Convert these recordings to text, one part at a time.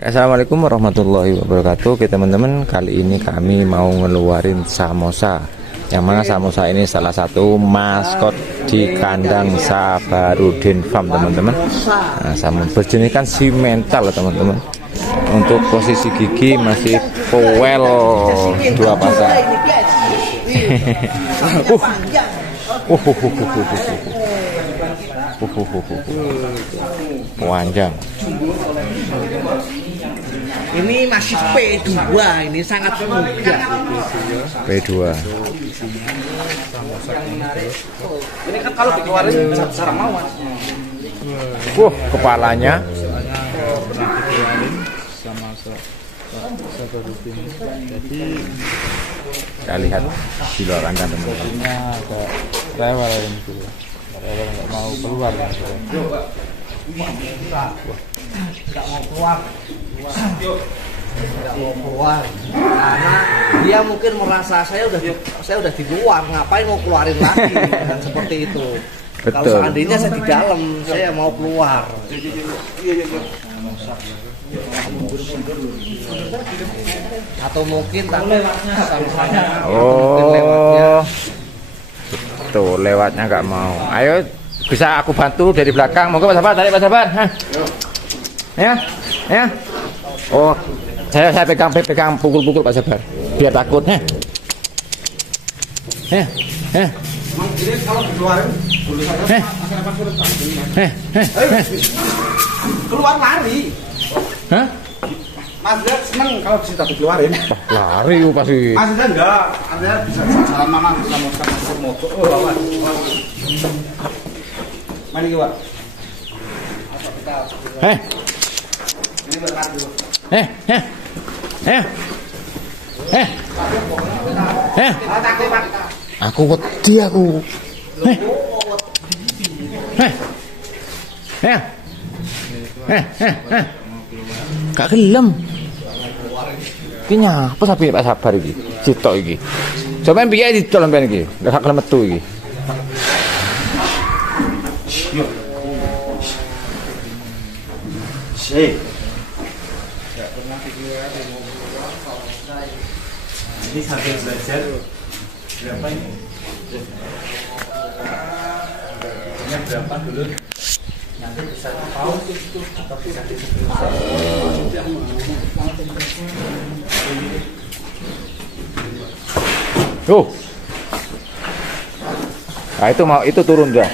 Assalamualaikum warahmatullahi wabarakatuh. Oke teman-teman, kali ini kami mau ngeluarin samosa. Yang mana samosa ini salah satu maskot di kandang Sabarudin Farm teman-teman. Nah, berjeniskan simental teman-teman. Untuk posisi gigi masih powel 2 pasang. Panjang. Ini masih P2, ini sangat muda. P2. Ini kan kalau dikeluarin secara mawar. Kepalanya. Pernah dikeluarin sama Sabarudin. Jadi Kita lihat di luar kandang teman-teman. agak rewel ini dulu. Rewel nggak mau keluar. Tidak mau keluar. Tidak mau keluar. Karena dia mungkin merasa saya udah di luar, ngapain mau keluarin lagi kan seperti itu. Betul. Kalau seandainya saya di dalam, saya mau keluar. Atau mungkin takut sama saya. Mungkin lewatnya. Tuh lewatnya nggak mau. Ayo, bisa aku bantu dari belakang. Monggo Pak Sabar, tarik Pak Sabar. Hah. Ya. Oh, saya pegang pukul-pukul Pak Sabar. Biar takut. Emang ini kalau dikeluarin dulu saja masyarakat sulit keluar lari. Hah? Mas Dad seneng kalau bisa dikeluarin. Lari pasti. Mas Dad enggak, Anda bisa jalan mana bisa mau motor. Oh, lawan. Mari kita. Ini berkat dulu. Aku wedi aku. Gak gelem. Iki nyapa sapi Pak Sabar iki? Sitok iki. Sampeyan piye didol sampeyan iki? Gak gelem metu iki. Ini sambil belajar berapa ini? Ini berapa dulu? Nanti bisa tahu atau bisa disesuaikan. Nah itu turun dah.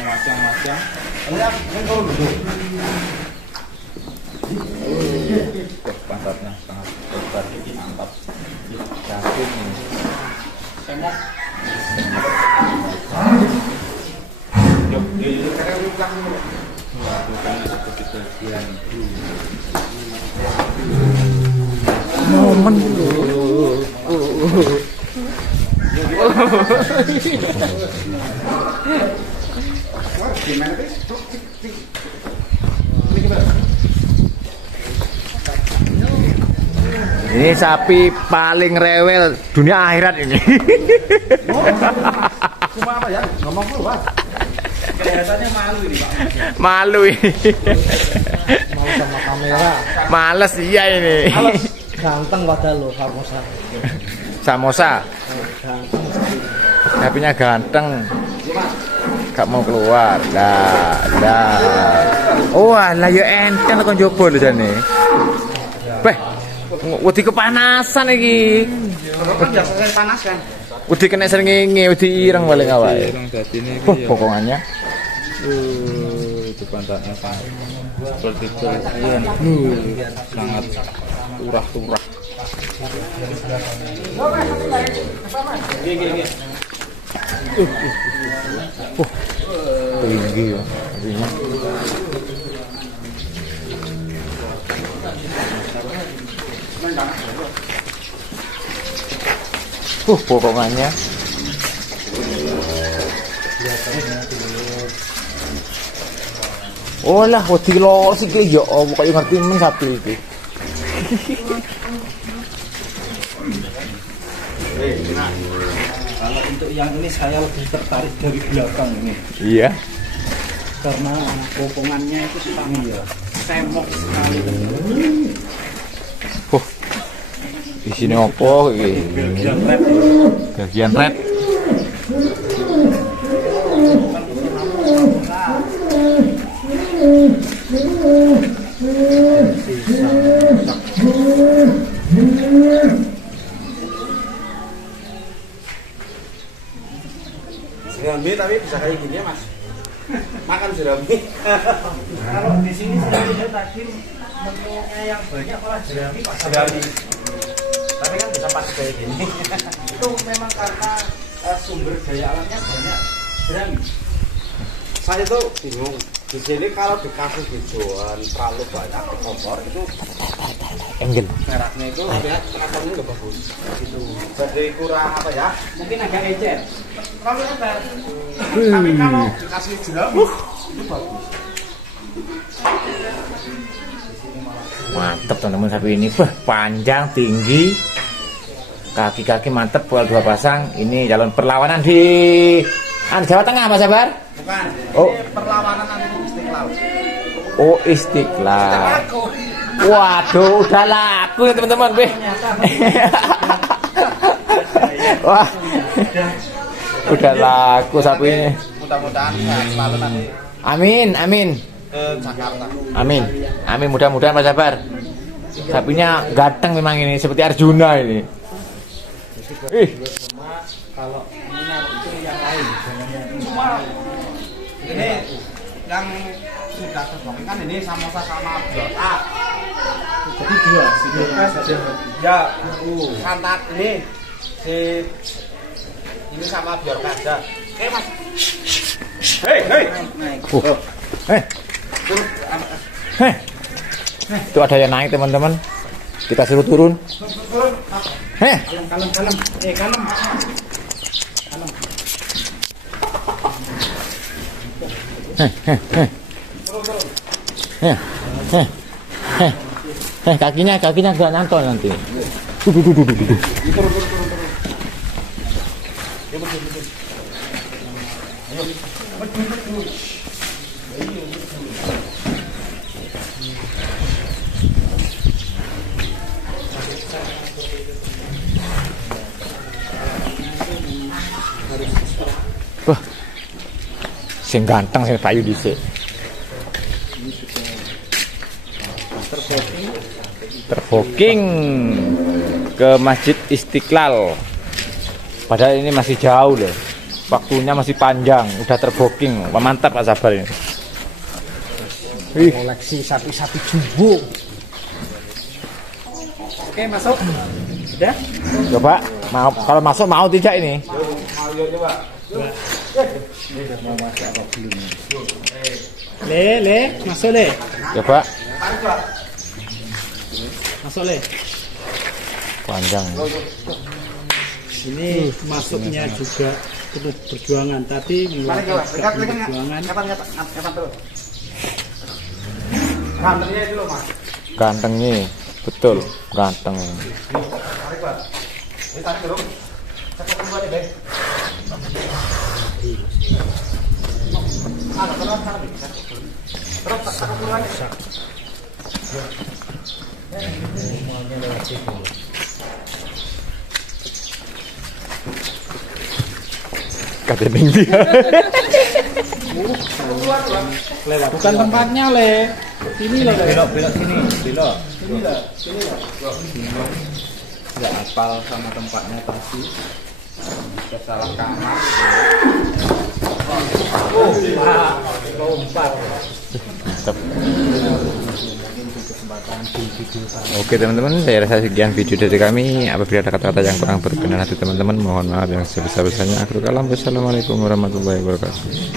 Pantatnya sangat lebar, mantap. Yakin ini. Lakukan seperti bagian Momen. Ini sapi paling rewel dunia akhirat ini. Cuma apa ya? Ngomong keluar. Kelihatannya malu ini, Pak. Malu ini. Malu sama kamera. Males iya ini. Males. Ganteng padahal lo samosa. Samosa. Sapinya ganteng. Gak mau keluar. Dah. Oh, lah ya enten kok njaba lho jane. Beh, wedi kepanasan iki. Kan biasanya panas kan. Wedi kena srengenge, wedi ireng paling awake. orang jadi ini Pokongannya. itu pantatnya sangat seperti bagian sangat turah-turah. Tinggi ya. Artinya. Pokongannya. Oh lah, wedi lo sih ya, pokoknya ngerti men sapi iki. Kalau untuk yang ini saya lebih tertarik dari belakang ini. Iya. Karena potongannya itu sangat semok sekali. Isine opo iki? Bagian red. Jerami tapi bisa kayak gini ya, Mas. Makan jerami. Kalau di sini sebenarnya tadi menunya yang banyak malah jerami Pak Jerami. Tapi kan bisa pas kayak gini. itu memang karena sumber daya alamnya banyak jerami. Saya tuh bingung. Di sini kalau dikasih hijauan terlalu banyak ke kompor itu Enggel. mereknya itu lihat rasanya nggak bagus. Gitu. Jadi kurang apa ya? Mungkin agak encer. Terlalu encer. Tapi kalau dikasih jerami itu bagus. Mantep teman-teman sapi ini. Wah, panjang, tinggi. Kaki-kaki mantep, poel 2 pasang. Ini calon perlawanan di Jawa Tengah, Mas Sabar. Bukan. Oh. Ini perlawanan nanti Istiqlal. Oh, Istiqlal. Waduh, udah laku ya teman-teman, Be. Wah. Udah laku sapi ini. Mudah-mudahan sehat selalu nanti Amin, amin. ke Jakarta. Amin. Amin, mudah-mudahan Mas Sabar. Sapinya ganteng memang ini, seperti Arjuna ini. Ih, Kalau minat itu yang lain. Cuma ini yang sudah terbuat kan ini samosa sama biota. Jadi dua sini. Ya, santat ini ini sama biota aja. Oke Mas. Hei. heh, heh. Itu ada yang naik teman-teman. Kita suruh turun. Heh. Kalem. Kalem. Kakinya gak nyantol nanti. Wah, sing ganteng sing payu dhisik. Terbooking ke Masjid Istiqlal. Padahal ini masih jauh loh. Waktunya masih panjang, udah terbooking. Mantap Pak Sabar ini. Koleksi sapi-sapi jumbo. Oke, masuk. Sudah? Coba, mau kalau masuk mau tidak ini? Ayo coba. Le, masuk le. Coba. Masuk le. Panjang. Ini masuknya juga penuh perjuangan, tapi mengeluarkan perjuangan. Kapan terus? Gantengnya itu loh Mas. Gantengnya, betul, ganteng. Tarik Pak. Ini tarik dulu. Cepat keluar deh. Terus keluar. Katanya dia. Lewat. Bukan tempatnya le. Sini loh. Belok sini. Belok. Nggak hafal sama tempatnya pasti. Bisa salah kamar. Lompat. Oke teman-teman, saya rasa sekian video dari kami. Apabila ada kata-kata yang kurang berkenan hati teman-teman, mohon maaf yang sebesar-besarnya. Akhirul kalam, wassalamualaikum warahmatullahi wabarakatuh.